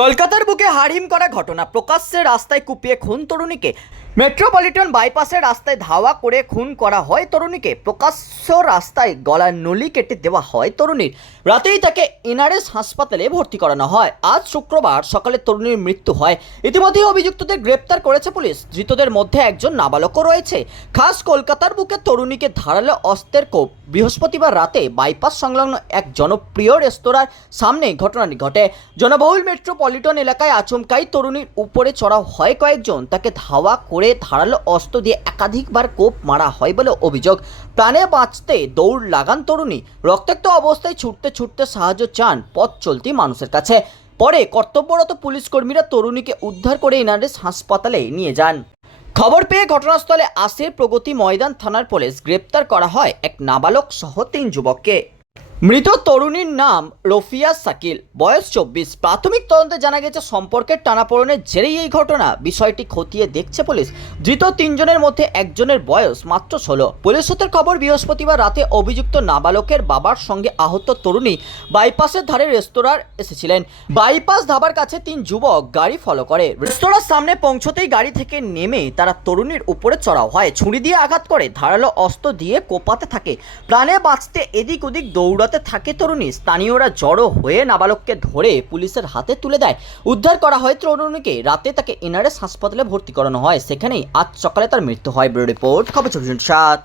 কলকাতার বুকে হারিম করা ঘটনা প্রকাশ্যে রাস্তায় কুপিয়ে খুন তরুণীকে। মেট্রোপলিটন বাইপাসের রাস্তায় ধাওয়া করে খুন করা হয় তরুণীকে। প্রকাশ্য রাস্তায় গলার নলি কেটে দেওয়া হয় তরুণীর। রাতেই তাকে এনআরএস হাসপাতালে ভর্তি করানো হয়। আজ শুক্রবার সকালে তরুণীর মৃত্যু হয়। ইতিমধ্যে অভিযুক্তদের গ্রেপ্তার করেছে পুলিশ। ধৃতদের মধ্যে একজন নাবালকও রয়েছে। খাস কলকাতার বুকে তরুণীকে ধারালো অস্ত্রের কোপ। বৃহস্পতিবার রাতে বাইপাস সংলগ্ন এক জনপ্রিয় রেস্তোরাঁর সামনে ঘটনাটি ঘটে। জনবহুল মেট্রোপলিটন এলাকায় আচমকাই তরুণীর উপরে চড়া হয় কয়েকজন। তাকে ধাওয়া করে ধারালো অস্ত্র দিয়ে একাধিকবার কোপ মারা হয় বলে অভিযোগ। প্রাণে বাঁচতে দৌড় লাগান তরুণী। রক্তাক্ত অবস্থায় ছুটতে ছুটতে সাহায্য চান পথ চলতি মানুষের কাছে। পরে কর্তব্যরত পুলিশ কর্মীরা তরুণীকে উদ্ধার করে এনআরএস হাসপাতালে নিয়ে যান। খবর পেয়ে ঘটনাস্থলে আসে প্রগতি ময়দান থানার পুলিশ। গ্রেপ্তার করা হয় এক নাবালক সহ তিন যুবককে। মৃত তরুণীর নাম রফিয়া সাকিল বয়স চব্বিশ। প্রাথমিক তদন্তে জানা গেছে, সম্পর্কের টানাপোড়েনের জেরেই এই ঘটনা। বিষয়টি খতিয়ে দেখছে পুলিশ। ধৃত তিনজনের মধ্যে একজনের বয়স মাত্র ষোলো। পুলিশ সূত্রের খবর, বৃহস্পতিবার রাতে অভিযুক্ত নাবালকের বাবার সঙ্গে আহত তরুণী বাইপাসের ধারে রেস্তোরাঁর এসেছিলেন। বাইপাস ধাবার কাছে তিন যুবক গাড়ি ফলো করে। রেস্তোরাঁর সামনে পৌঁছতেই গাড়ি থেকে নেমে তারা তরুণীর উপরে চড়াও হয়। ছুরি দিয়ে আঘাত করে, ধারালো অস্ত্র দিয়ে কোপাতে থাকে। প্রাণে বাঁচতে এদিক ওদিক দৌড়াতে থাকে তরুণী, স্থানীয়রা জড়ো হয়ে নাবালককে ধরে পুলিশের হাতে তুলে দেয়। উদ্ধার করা হয় তরুণীকে। রাতে তাকে এনআরএস হাসপাতালে ভর্তি করানো হয়। সেখানেই আজ সকালে তার মৃত্যু হয়। ব্যুরো রিপোর্ট, খবর চব্বিশ সাত।